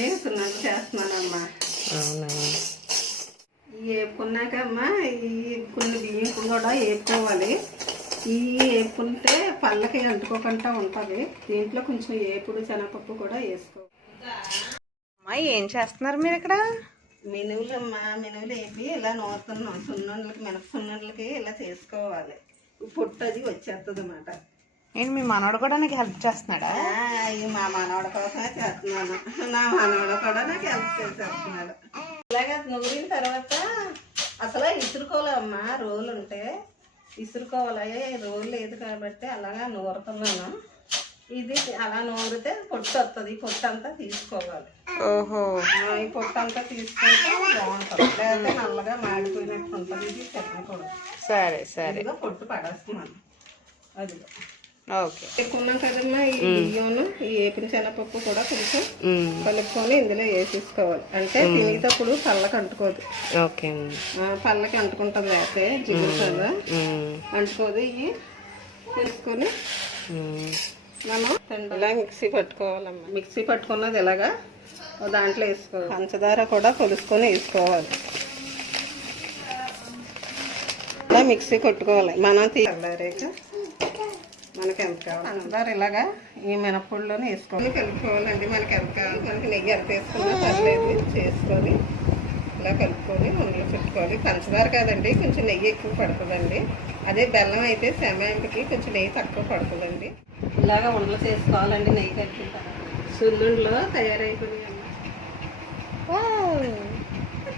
వేపుకొని సున్నుండలు చేస్తున్నానమ్మా. అవునా? వేపుకున్నాక అమ్మా ఈ కొన్ని బియ్యం కూడా వేపుకోవాలి. ఈ వేపుకుంటే పళ్ళకి అంటుకోకుండా ఉంటుంది. దీంట్లో కొంచెం వేపుడు శనగపప్పు కూడా వేసుకోవాలి. అమ్మా ఏం చేస్తున్నారు మీరు ఇక్కడ? మినువులు అమ్మా, మినువులు వేపి ఇలా నూరుతున్నాం. సున్నుండలకి మినప సున్నుండలకి ఇలా చేసుకోవాలి. పొట్టు అది వచ్చేస్తుంది అన్నమాట. ఏంటి మీ మనవడు కూడా నాకు హెల్ప్ చేస్తున్నాడా? ఇది మా మనవడి కోసమే చేస్తున్నాను. నా మనవడు కూడా నాకు హెల్ప్ చేసేస్తున్నాడు. ఇలాగ నూరిన తర్వాత అసలు ఇసురుకోవాలమ్మా. రోలు ఉంటే ఇసురుకోవాలి. రోలు లేదు కాబట్టి అలాగా నూరుతున్నాను. ఇది అలా నూరితే పొట్టు వస్తుంది. పొట్టు అంతా తీసుకోవాలి. ఓహో, ఈ పొట్టు అంతా తీసుకుంటే బాగుంటుంది. లేకపోతే నల్లగా మాడిపోయినట్టు ఉంటుంది. ఇది చెప్పకూడదు. సరే సరే, పొట్టు పడేస్తున్నాను. అది ఓకే. వేసుకున్నాం కదమ్మా. ఈ బియ్యంను ఈ వేపిన శనగపప్పు కూడా కొంచెం కలుపుకొని ఇందులో వేసేసుకోవాలి. అంటే తినేటప్పుడు పళ్ళకి అంటుకోదు. ఓకే, పళ్ళకి అంటుకుంటుంది. అయితే జిగురు కదా అంటుకోదు. ఇవి తీసుకొని మనం ఇలా మిక్సీ పట్టుకోవాలమ్మా. మిక్సీ పట్టుకున్నది ఇలాగా దాంట్లో వేసుకోవాలి. పంచదార కూడా కొలుసుకొని వేసుకోవాలి. ఇలా మిక్సీ కొట్టుకోవాలి. మనం తీరేక మనకి ఎంత కావాలి పంచదార ఇలాగా ఈ మినపొడిలోనే వేసుకోవాలి. కలుపుకోవాలండి. మనకి ఎంత కావాలి. మనకి నెయ్యి ఎంత వేసుకున్నా పర్లేదు. చేసుకొని ఇలా కలుపుకొని ఉండలు పెట్టుకోవాలి. పంచదార కాదండి, కొంచెం నెయ్యి ఎక్కువ పడుతుందండి. అదే బెల్లం అయితే సెమాంటికి కొంచెం నెయ్యి తక్కువ పడుతుందండి. ఇలాగ ఉండలు చేసుకోవాలండి. నెయ్యి కలిపిన తర్వాత సున్నుండలు తయారైపోయాయి.